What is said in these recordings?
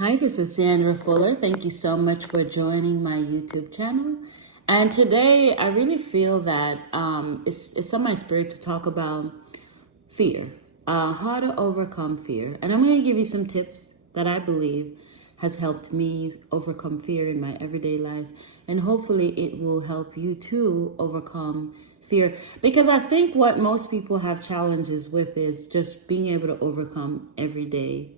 Hi, this is Sandra Fuller. Thank you so much for joining my YouTube channel. And today I really feel that it's on my spirit to talk about fear, how to overcome fear. And I'm going to give you some tips that I believe has helped me overcome fear in my everyday life. And hopefully it will help you too overcome fear. Because I think what most people have challenges with is just being able to overcome everyday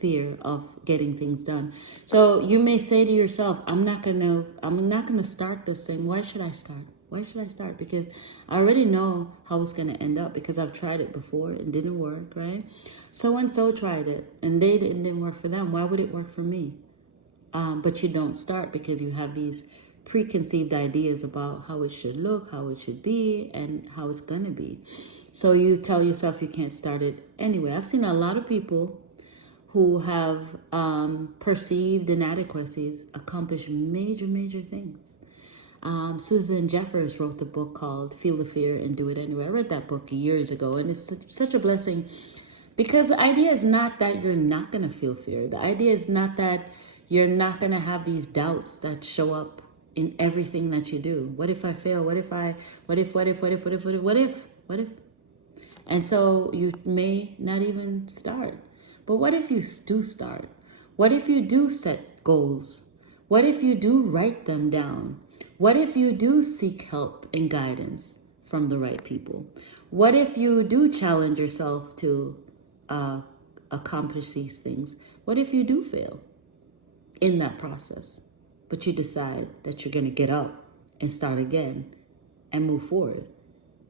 fear of getting things done. So you may say to yourself, I'm not gonna start this thing. Why should I start? Why should I start? Because I already know how it's gonna end up because I've tried it before and didn't work, right? So and so tried it and they didn't work for them. Why would it work for me? But you don't start because you have these preconceived ideas about how it should look, how it should be, and how it's gonna be. So you tell yourself you can't start it anyway. I've seen a lot of people who have perceived inadequacies accomplish major things. Susan Jeffers wrote the book called Feel the Fear and Do It Anyway. I read that book years ago, and it's such a blessing because the idea is not that you're not going to feel fear. The idea is not that you're not going to have these doubts that show up in everything that you do. What if I fail? What if? And so you may not even start. But what if you do start? What if you do set goals? What if you do write them down? What if you do seek help and guidance from the right people? What if you do challenge yourself to accomplish these things? What if you do fail in that process, but you decide that you're going to get up and start again and move forward?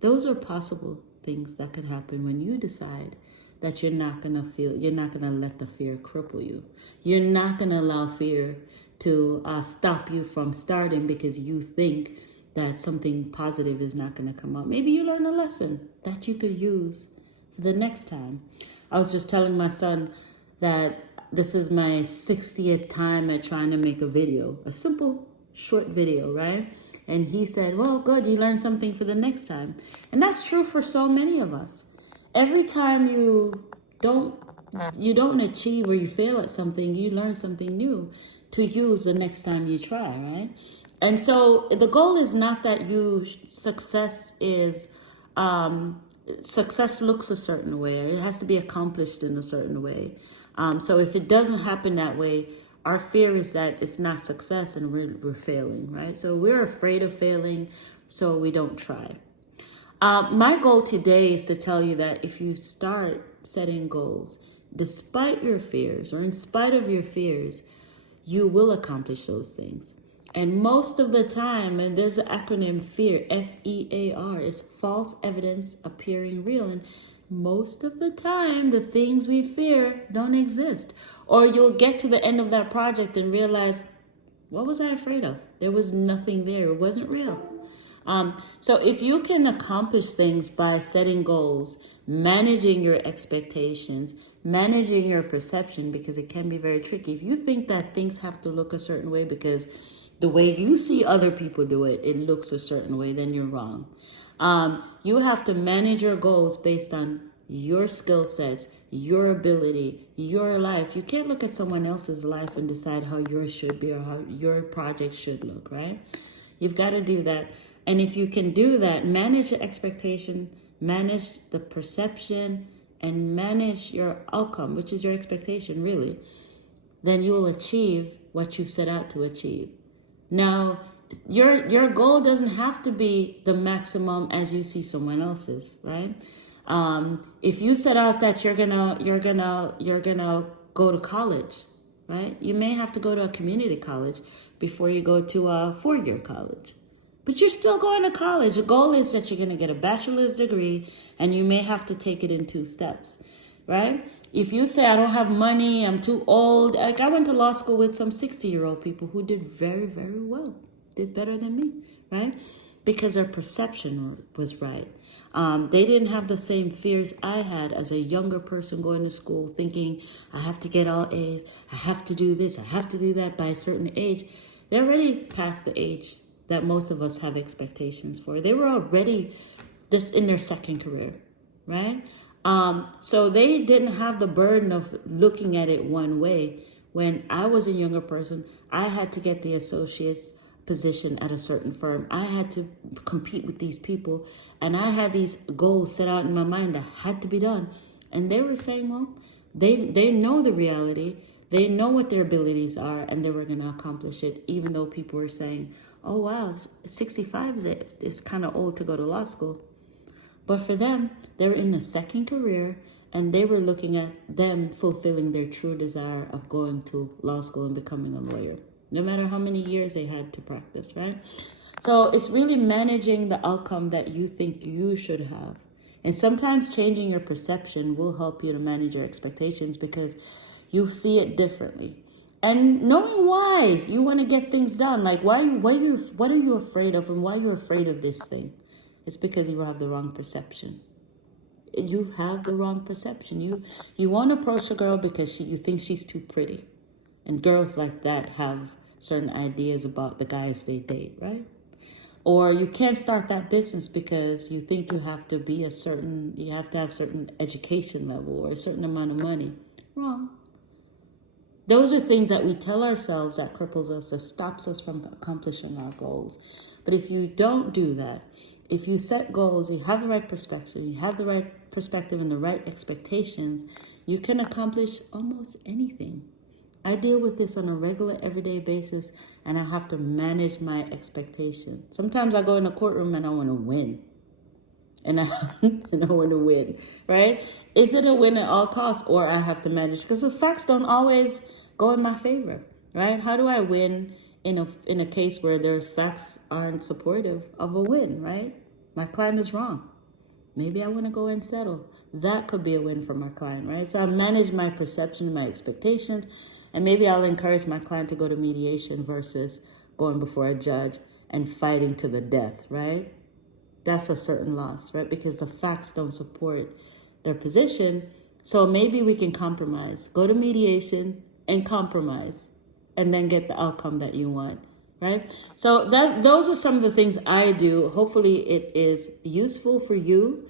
Those are possible things that could happen when you decide that you're not going to let the fear cripple you. You're not going to allow fear to stop you from starting because you think that something positive is not going to come out. Maybe you learn a lesson that you could use for the next time. I was just telling my son that this is my 60th time at trying to make a video, a simple, short video, right? And he said, well, good, you learned something for the next time. And that's true for so many of us. Every time you don't achieve or you fail at something, you learn something new to use the next time you try, right? And so the goal is not that success looks a certain way, or it has to be accomplished in a certain way. So if it doesn't happen that way, our fear is that it's not success and we're failing, right? So we're afraid of failing, so we don't try. My goal today is to tell you that if you start setting goals, despite your fears or in spite of your fears, you will accomplish those things. And most of the time, and there's an acronym FEAR, F-E-A-R, is false evidence appearing real. And most of the time, the things we fear don't exist. Or you'll get to the end of that project and realize, what was I afraid of? There was nothing there. It wasn't real. So if you can accomplish things by setting goals, managing your expectations, managing your perception, because it can be very tricky. If you think that things have to look a certain way because the way you see other people do it, it looks a certain way, then you're wrong. You have to manage your goals based on your skill sets, your ability, your life. You can't look at someone else's life and decide how yours should be or how your project should look, right? You've got to do that. And if you can do that, manage the expectation, manage the perception, and manage your outcome, which is your expectation, really, then you'll achieve what you've set out to achieve. Now, your goal doesn't have to be the maximum as you see someone else's, right? If you set out that you're gonna go to college, right? You may have to go to a community college before you go to a 4-year college. But you're still going to college. The goal is that you're going to get a bachelor's degree and you may have to take it in 2 steps, right? If you say, I don't have money, I'm too old. Like I went to law school with some 60-year-old people who did very well, did better than me, right? Because their perception was right. They didn't have the same fears I had as a younger person going to school thinking, I have to get all A's, I have to do this, I have to do that by a certain age. They're already past the age that most of us have expectations for. They were already just in their second career, right? So they didn't have the burden of looking at it one way. When I was a younger person, I had to get the associate's position at a certain firm. I had to compete with these people, and I had these goals set out in my mind that had to be done. And they were saying, well, they know the reality. They know what their abilities are, and they were going to accomplish it, even though people were saying, oh, wow, 65 is kind of old to go to law school. But for them, they were in a second career, and they were looking at them fulfilling their true desire of going to law school and becoming a lawyer, no matter how many years they had to practice, right? So it's really managing the outcome that you think you should have. And sometimes changing your perception will help you to manage your expectations because you see it differently. And knowing why you want to get things done, like what are you afraid of, and why you're afraid of this thing? It's because you have the wrong perception. You have the wrong perception. You won't approach a girl because you think she's too pretty. And girls like that have certain ideas about the guys they date, right? Or you can't start that business because you think you have to have certain education level or a certain amount of money. Wrong. Those are things that we tell ourselves that cripples us, that stops us from accomplishing our goals. But if you don't do that, if you set goals, you have the right perspective, and the right expectations, you can accomplish almost anything. I deal with this on a regular, everyday basis, and I have to manage my expectation. Sometimes I go in a courtroom and I want to win. And I want to win, right? Is it a win at all costs, or I have to manage? Because the facts don't always go in my favor, right? How do I win in a case where their facts aren't supportive of a win, right? My client is wrong. Maybe I want to go and settle. That could be a win for my client, right? So I manage my perception, my expectations, and maybe I'll encourage my client to go to mediation versus going before a judge and fighting to the death, right? That's a certain loss, right? Because the facts don't support their position. So maybe we can compromise. Go to mediation and compromise, and then get the outcome that you want, right? So those are some of the things I do. Hopefully it is useful for you,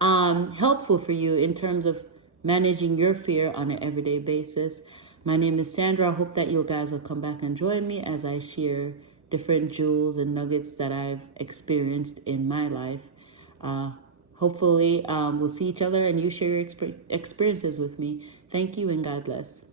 helpful for you in terms of managing your fear on an everyday basis. My name is Sandra. I hope that you guys will come back and join me as I share different jewels and nuggets that I've experienced in my life. Hopefully we'll see each other and you share your experiences with me. Thank you and God bless.